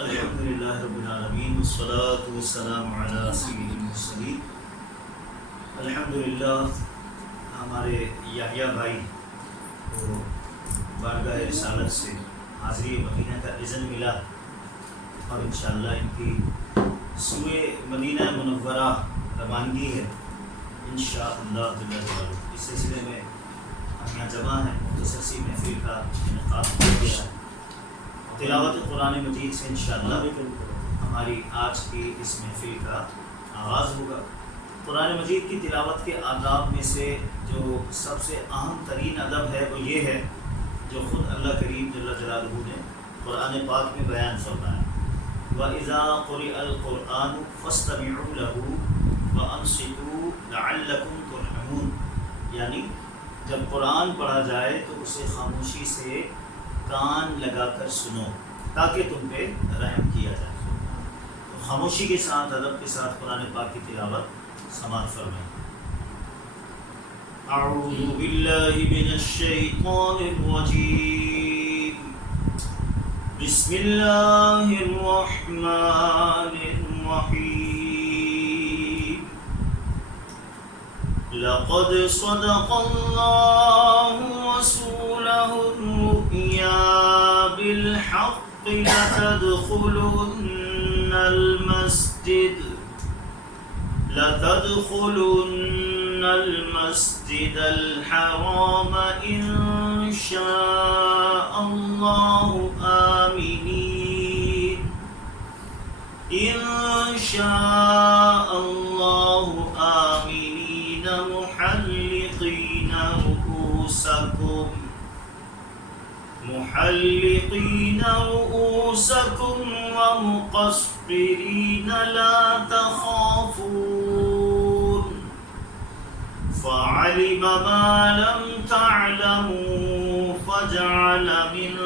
अल्हम्दुलिल्लाह रब्बिल आलमीन वस्सलातु वस्सलामु अला सय्यिदिल मुरसलीन। अल्हम्दुलिल्लाह हमारे याहिया भाई को बारगाह रिसालत से हाज़िरी मदीना का इज़्न मिला और इंशाअल्लाह इनकी सूए मदीना मुनव्वरा रवानगी है इंशाअल्लाह। इस सिलसिले में हम यहाँ जमा हैं, मुख्तसर सी महफिल का इनेकाद किया गया है। तिलावत कुरान मजीद से इंशाअल्लाह हमारी आज की इस महफिल का आगाज़ होगा। कुरान मजीद की तिलावत के आदाब में से जो सबसे अहम तरीन अदब है वो ये है जो ख़ुद अल्लाह करीम जल्ल जलालहू ने कुरान पाक में बयान फरमाया, व इज़ा क़ुरिअल क़ुरआनु फ़स्तमिऊ लहू व अंसितू लअल्लकुम तुरहमून। यानी जब कुरान पढ़ा जाए तो उसे खामोशी से कान लगाकर सुनो ताकि तुम पे रहम किया जाए। तो खामोशी के साथ अदब के साथ कुरान पाक की तिलावत समाअत फरमाएं। अऊज़ु बिल्लाहि मिनश शैतानिर रजीम। बिस्मिल्लाहिर रहमानिर रहीम। लक़द सदक़ल्लाहु रसूलहु रुया बिलहक़्क़ लतदख़ुलुन्नल मस्जिदल हराम इंशाअल्लाहु आमिनीन मुहल्लिक़ीन रुऊसकुम व मुक़स्सिरीन ला तख़ाफ़ून फ़अलिम मा लम तअलमू फ़जअल मिन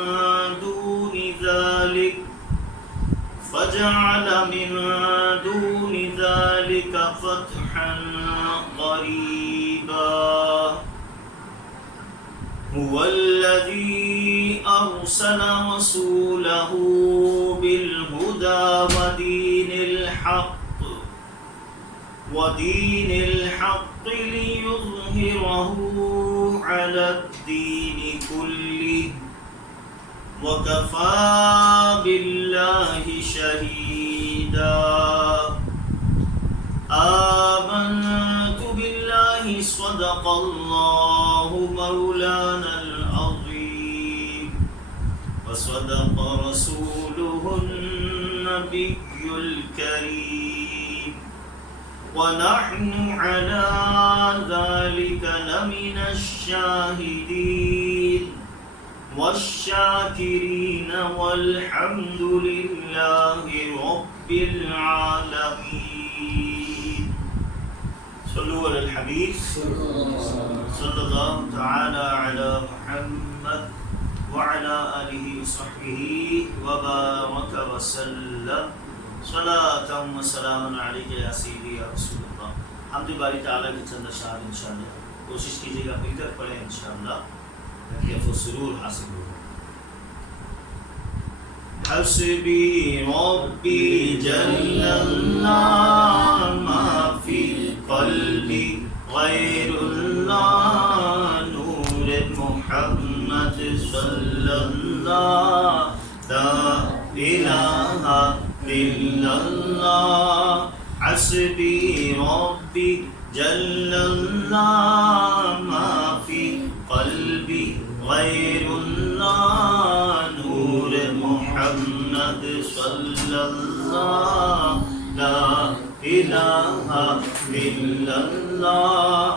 दूनि ज़ालिक फ़तहन क़रीबा। हुवल्लज़ी अरसल रसूलहु बिलहुदा वदीनिल हक़्क़ लियुज़हिरहु अलद्दीनि कुल्लिहि वकफ़ा बिल्लाहि शहीदा। आमनतु बिल्लाहि सदक़ल्लाहु मौलानल अज़ीम व सदक़ रसूलुहुन नबियुल करीम व नहनु अला ज़ालिका लमिनश शाहिदीन वश्शाकिरीन वल्हम्दुलिल्लाहि रब्बिल आलमीन। सल्लु अलल हबीब सल्लल्लाहु तआला अला मुहम्मद व अला आलिहि व सहबिहि व बारक व सल्लम सलातन व सलामन अलैका या सय्यदी या रसूलल्लाह। हम्द बारी तआला के चंद अशआर इंशाअल्लाह कोशिश कीजिएगा मिलकर पढ़ें इंशाअल्लाह ताकि सुरूर हासिल हो। हस्बी रब्बी जल्लल्लाह मा फी क़ल्बी गैरुल्लाह नूर मुहम्मद सल्लल्लाह ला इलाहा इल्लल्लाह। हस्बी रब्बी जल्लल्लाह मा फी क़ल्बी गैरुल्लाह नूर मुहम्मद सल्लल्लाह ला इलाहा इल्लल्लाह।